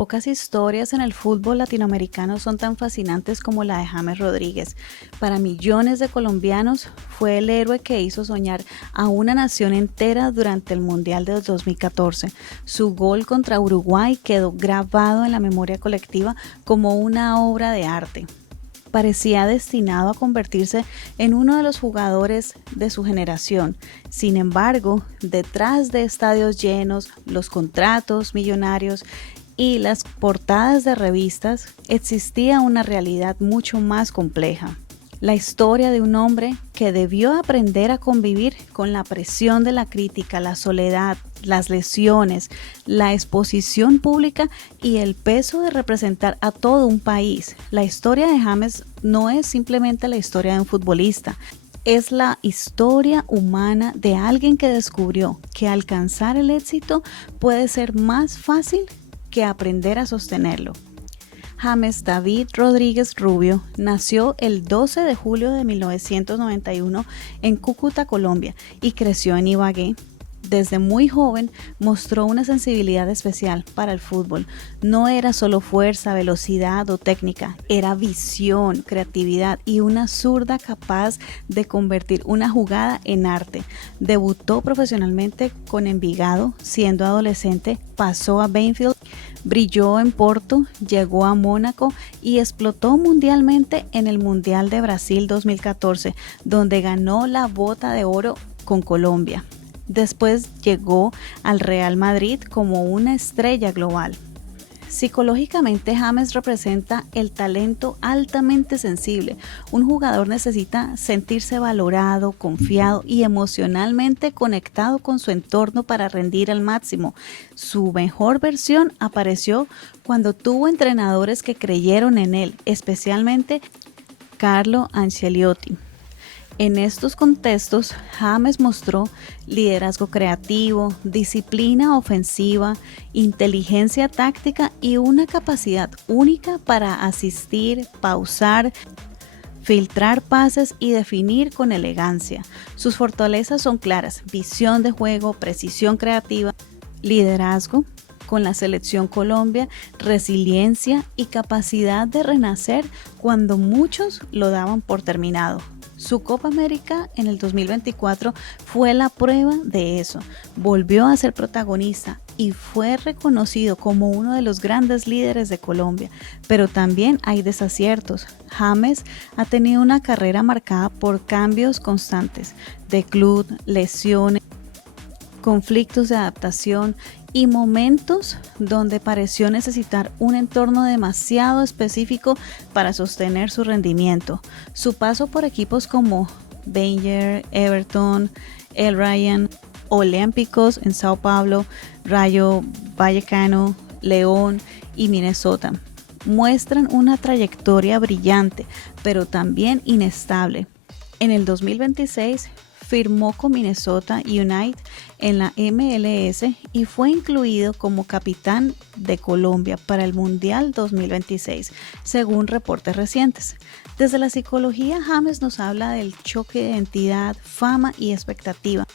Pocas historias en el fútbol latinoamericano son tan fascinantes como la de James Rodríguez. Para millones de colombianos fue el héroe que hizo soñar a una nación entera durante el Mundial de 2014. Su gol contra Uruguay quedó grabado en la memoria colectiva como una obra de arte. Parecía destinado a convertirse en uno de los jugadores de su generación. Sin embargo, detrás de estadios llenos, los contratos millonarios y las portadas de revistas, existía una realidad mucho más compleja. La historia de un hombre que debió aprender a convivir con la presión de la crítica, la soledad, las lesiones, la exposición pública y el peso de representar a todo un país. La historia de James no es simplemente la historia de un futbolista, es la historia humana de alguien que descubrió que alcanzar el éxito puede ser más fácil que aprender a sostenerlo. James David Rodríguez Rubio nació el 12 de julio de 1991 en Cúcuta, Colombia, y creció en Ibagué. Desde muy joven mostró una sensibilidad especial para el fútbol. No era solo fuerza, velocidad o técnica, era visión, creatividad y una zurda capaz de convertir una jugada en arte. Debutó profesionalmente con Envigado, siendo adolescente, pasó a Banfield, brilló en Porto, llegó a Mónaco y explotó mundialmente en el Mundial de Brasil 2014, donde ganó la Bota de Oro con Colombia. Después llegó al Real Madrid como una estrella global. Psicológicamente, James representa el talento altamente sensible. Un jugador necesita sentirse valorado, confiado y emocionalmente conectado con su entorno para rendir al máximo. Su mejor versión apareció cuando tuvo entrenadores que creyeron en él, especialmente Carlo Ancelotti. En estos contextos, James mostró liderazgo creativo, disciplina ofensiva, inteligencia táctica y una capacidad única para asistir, pausar, filtrar pases y definir con elegancia. Sus fortalezas son claras: visión de juego, precisión creativa, liderazgo con la selección Colombia, resiliencia y capacidad de renacer cuando muchos lo daban por terminado. Su Copa América en el 2024 fue la prueba de eso. Volvió a ser protagonista y fue reconocido como uno de los grandes líderes de Colombia. Pero también hay desaciertos. James ha tenido una carrera marcada por cambios constantes de club, lesiones, conflictos de adaptación y momentos donde pareció necesitar un entorno demasiado específico para sostener su rendimiento. Su paso por equipos como Bayer, Everton, El Ryan, Olímpicos en Sao Paulo, Rayo Vallecano, León y Minnesota muestran una trayectoria brillante, pero también inestable. En el 2026 firmó con Minnesota United en la MLS y fue incluido como capitán de Colombia para el Mundial 2026, según reportes recientes. Desde la psicología, James nos habla del choque de identidad, fama y expectativa.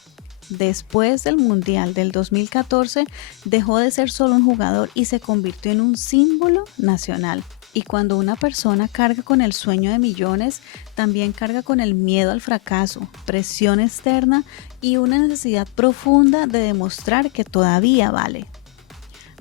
Después del Mundial del 2014, dejó de ser solo un jugador y se convirtió en un símbolo nacional. Y cuando una persona carga con el sueño de millones, también carga con el miedo al fracaso, presión externa y una necesidad profunda de demostrar que todavía vale.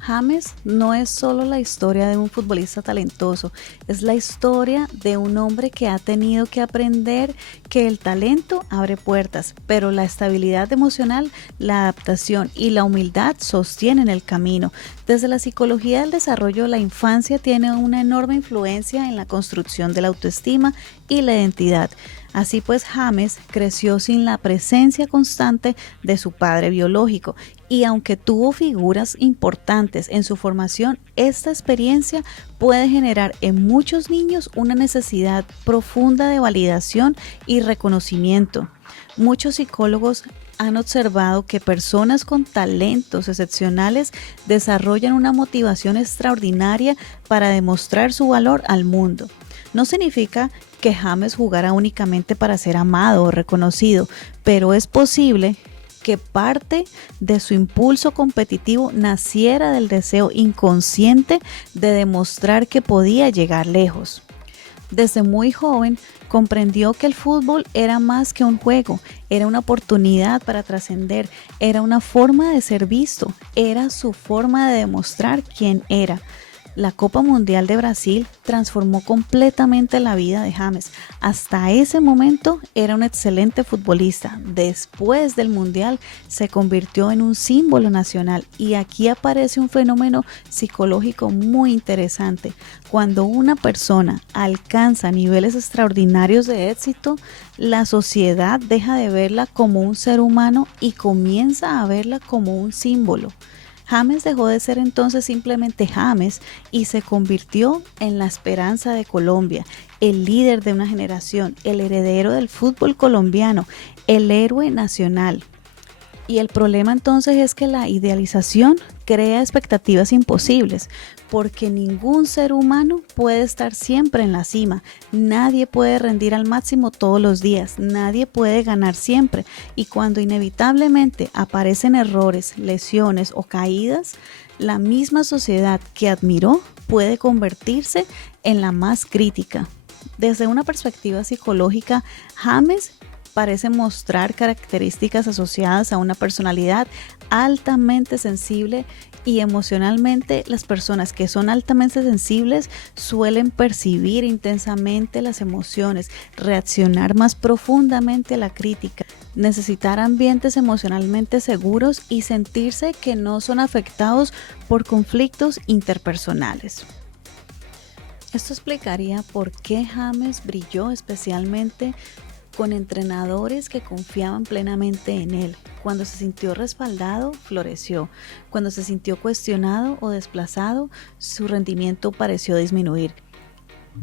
James no es solo la historia de un futbolista talentoso, es la historia de un hombre que ha tenido que aprender que el talento abre puertas, pero la estabilidad emocional, la adaptación y la humildad sostienen el camino. Desde la psicología del desarrollo, la infancia tiene una enorme influencia en la construcción de la autoestima y la identidad. Así pues, James creció sin la presencia constante de su padre biológico y aunque tuvo figuras importantes en su formación, esta experiencia puede generar en muchos niños una necesidad profunda de validación y reconocimiento. Muchos psicólogos han observado que personas con talentos excepcionales desarrollan una motivación extraordinaria para demostrar su valor al mundo. No significa que James jugara únicamente para ser amado o reconocido, pero es posible que parte de su impulso competitivo naciera del deseo inconsciente de demostrar que podía llegar lejos. Desde muy joven comprendió que el fútbol era más que un juego, era una oportunidad para trascender, era una forma de ser visto, era su forma de demostrar quién era. La Copa Mundial de Brasil transformó completamente la vida de James. Hasta ese momento era un excelente futbolista. Después del Mundial se convirtió en un símbolo nacional y aquí aparece un fenómeno psicológico muy interesante. Cuando una persona alcanza niveles extraordinarios de éxito, la sociedad deja de verla como un ser humano y comienza a verla como un símbolo. James dejó de ser entonces simplemente James y se convirtió en la esperanza de Colombia, el líder de una generación, el heredero del fútbol colombiano, el héroe nacional. Y el problema entonces es que la idealización crea expectativas imposibles, porque ningún ser humano puede estar siempre en la cima, nadie puede rendir al máximo todos los días, nadie puede ganar siempre, y cuando inevitablemente aparecen errores, lesiones o caídas, la misma sociedad que admiró puede convertirse en la más crítica. Desde una perspectiva psicológica, James parece mostrar características asociadas a una personalidad altamente sensible y emocionalmente las personas que son altamente sensibles suelen percibir intensamente las emociones, reaccionar más profundamente a la crítica, necesitar ambientes emocionalmente seguros y sentirse que no son afectados por conflictos interpersonales. Esto explicaría por qué James brilló especialmente con entrenadores que confiaban plenamente en él. Cuando se sintió respaldado, floreció. Cuando se sintió cuestionado o desplazado, su rendimiento pareció disminuir.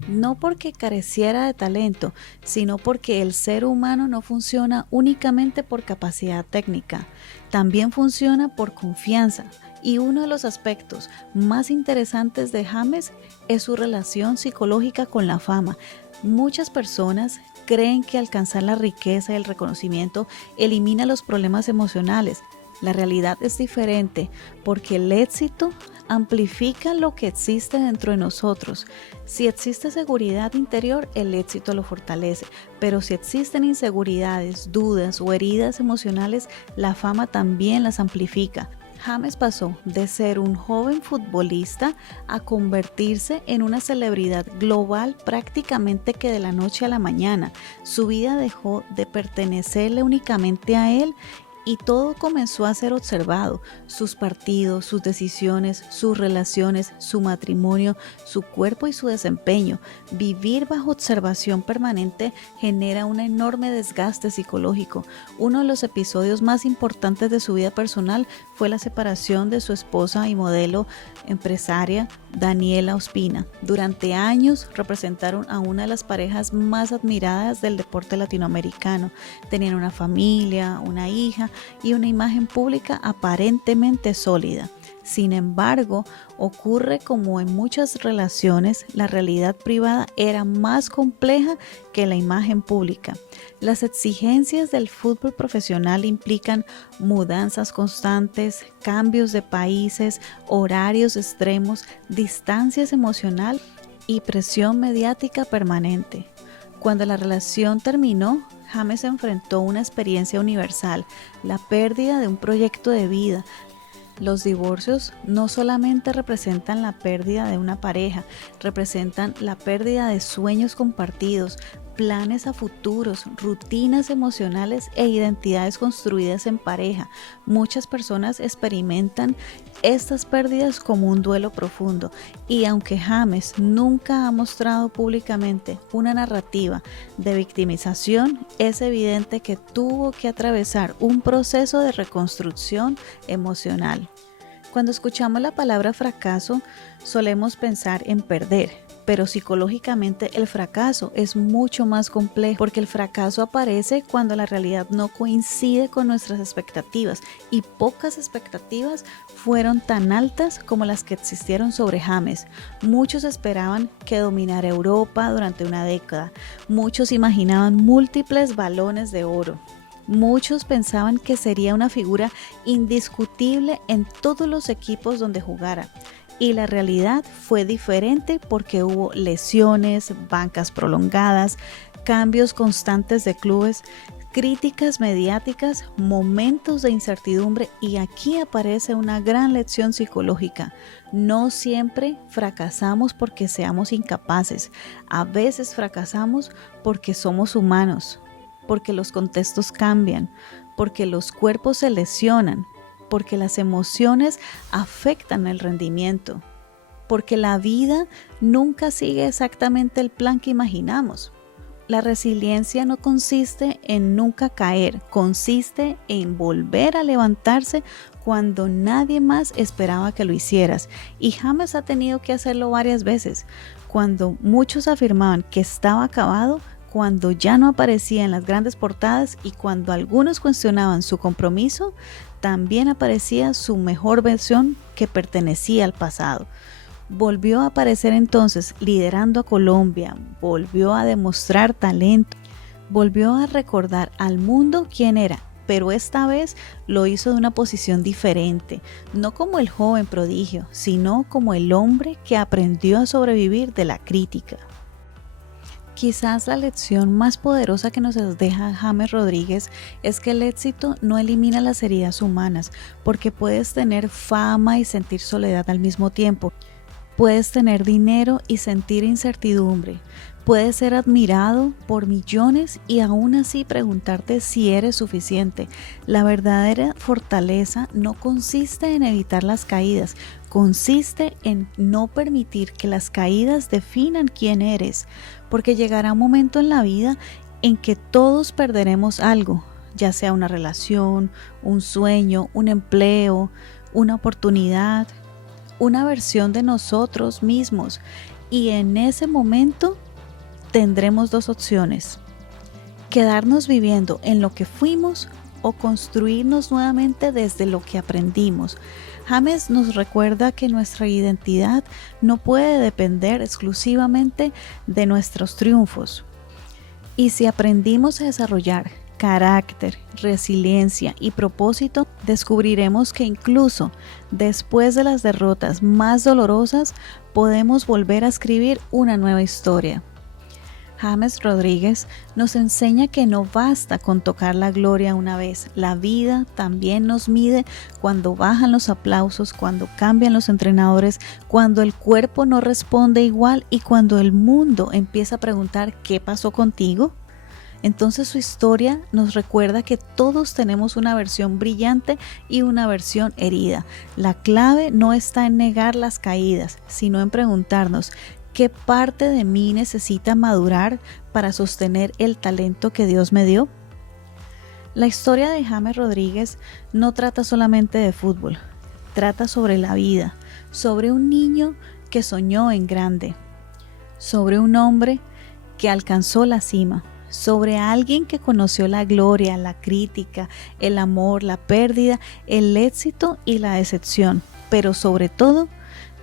No porque careciera de talento, sino porque el ser humano no funciona únicamente por capacidad técnica, también funciona por confianza. Y uno de los aspectos más interesantes de James es su relación psicológica con la fama. Muchas personas creen que alcanzar la riqueza y el reconocimiento elimina los problemas emocionales. La realidad es diferente porque el éxito amplifica lo que existe dentro de nosotros. Si existe seguridad interior, el éxito lo fortalece, pero si existen inseguridades, dudas o heridas emocionales, la fama también las amplifica. James pasó de ser un joven futbolista a convertirse en una celebridad global prácticamente que de la noche a la mañana. Su vida dejó de pertenecerle únicamente a él y todo comenzó a ser observado, sus partidos, sus decisiones, sus relaciones, su matrimonio, su cuerpo y su desempeño. Vivir bajo observación permanente genera un enorme desgaste psicológico. Uno de los episodios más importantes de su vida personal fue la separación de su esposa y modelo empresaria Daniela Ospina. Durante años representaron a una de las parejas más admiradas del deporte latinoamericano. Tenían una familia, una hija y una imagen pública aparentemente sólida. Sin embargo, ocurre como en muchas relaciones, la realidad privada era más compleja que la imagen pública. Las exigencias del fútbol profesional implican mudanzas constantes, cambios de países, horarios extremos, distancias emocional y presión mediática permanente. Cuando la relación terminó, James enfrentó una experiencia universal, la pérdida de un proyecto de vida. Los divorcios no solamente representan la pérdida de una pareja, representan la pérdida de sueños compartidos, planes a futuros, rutinas emocionales e identidades construidas en pareja. Muchas personas experimentan estas pérdidas como un duelo profundo y aunque James nunca ha mostrado públicamente una narrativa de victimización, es evidente que tuvo que atravesar un proceso de reconstrucción emocional. Cuando escuchamos la palabra fracaso, solemos pensar en perder. Pero psicológicamente el fracaso es mucho más complejo porque el fracaso aparece cuando la realidad no coincide con nuestras expectativas y pocas expectativas fueron tan altas como las que existieron sobre James. Muchos esperaban que dominara Europa durante una década, muchos imaginaban múltiples balones de oro. Muchos pensaban que sería una figura indiscutible en todos los equipos donde jugara. Y la realidad fue diferente porque hubo lesiones, bancas prolongadas, cambios constantes de clubes, críticas mediáticas, momentos de incertidumbre, y aquí aparece una gran lección psicológica. No siempre fracasamos porque seamos incapaces, a veces fracasamos porque somos humanos, porque los contextos cambian, porque los cuerpos se lesionan, porque las emociones afectan el rendimiento, porque la vida nunca sigue exactamente el plan que imaginamos. La resiliencia no consiste en nunca caer, consiste en volver a levantarse cuando nadie más esperaba que lo hicieras. Y James ha tenido que hacerlo varias veces. Cuando muchos afirmaban que estaba acabado, cuando ya no aparecía en las grandes portadas y cuando algunos cuestionaban su compromiso, también aparecía su mejor versión que pertenecía al pasado. Volvió a aparecer entonces liderando a Colombia, volvió a demostrar talento, volvió a recordar al mundo quién era, pero esta vez lo hizo de una posición diferente, no como el joven prodigio, sino como el hombre que aprendió a sobrevivir de la crítica. Quizás la lección más poderosa que nos deja James Rodríguez es que el éxito no elimina las heridas humanas, porque puedes tener fama y sentir soledad al mismo tiempo. Puedes tener dinero y sentir incertidumbre. Puedes ser admirado por millones y aún así preguntarte si eres suficiente. La verdadera fortaleza no consiste en evitar las caídas, consiste en no permitir que las caídas definan quién eres, porque llegará un momento en la vida en que todos perderemos algo, ya sea una relación, un sueño, un empleo, una oportunidad, una versión de nosotros mismos, y en ese momento tendremos dos opciones: quedarnos viviendo en lo que fuimos o construirnos nuevamente desde lo que aprendimos. James nos recuerda que nuestra identidad no puede depender exclusivamente de nuestros triunfos. Y si aprendimos a desarrollar carácter, resiliencia y propósito, descubriremos que incluso después de las derrotas más dolorosas, podemos volver a escribir una nueva historia. James Rodríguez nos enseña que no basta con tocar la gloria una vez. La vida también nos mide cuando bajan los aplausos, cuando cambian los entrenadores, cuando el cuerpo no responde igual y cuando el mundo empieza a preguntar ¿qué pasó contigo? Entonces su historia nos recuerda que todos tenemos una versión brillante y una versión herida. La clave no está en negar las caídas, sino en preguntarnos ¿qué parte de mí necesita madurar para sostener el talento que Dios me dio? La historia de James Rodríguez no trata solamente de fútbol, trata sobre la vida, sobre un niño que soñó en grande, sobre un hombre que alcanzó la cima, sobre alguien que conoció la gloria, la crítica, el amor, la pérdida, el éxito y la decepción, pero sobre todo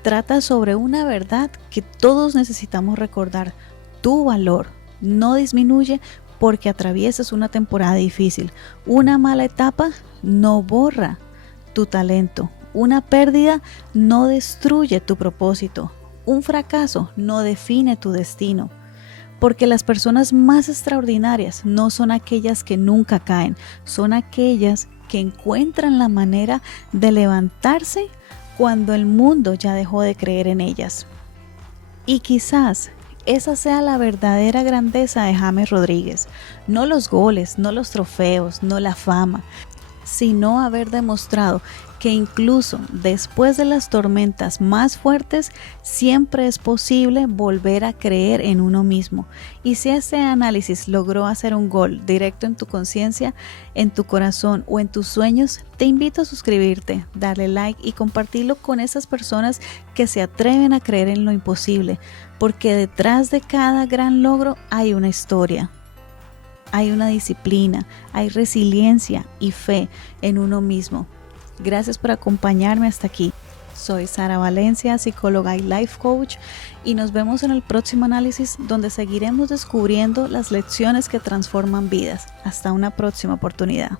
trata sobre una verdad que todos necesitamos recordar: tu valor no disminuye porque atraviesas una temporada difícil. Una mala etapa no borra tu talento. Una pérdida no destruye tu propósito. Un fracaso no define tu destino. Porque las personas más extraordinarias no son aquellas que nunca caen, son aquellas que encuentran la manera de levantarse cuando el mundo ya dejó de creer en ellas. Y quizás esa sea la verdadera grandeza de James Rodríguez, no los goles, no los trofeos, no la fama, sino haber demostrado que incluso después de las tormentas más fuertes, siempre es posible volver a creer en uno mismo. Y si este análisis logró hacer un gol directo en tu conciencia, en tu corazón o en tus sueños, te invito a suscribirte, darle like y compartirlo con esas personas que se atreven a creer en lo imposible, porque detrás de cada gran logro hay una historia. Hay una disciplina, hay resiliencia y fe en uno mismo. Gracias por acompañarme hasta aquí. Soy Sara Valencia, psicóloga y life coach, y nos vemos en el próximo análisis donde seguiremos descubriendo las lecciones que transforman vidas. Hasta una próxima oportunidad.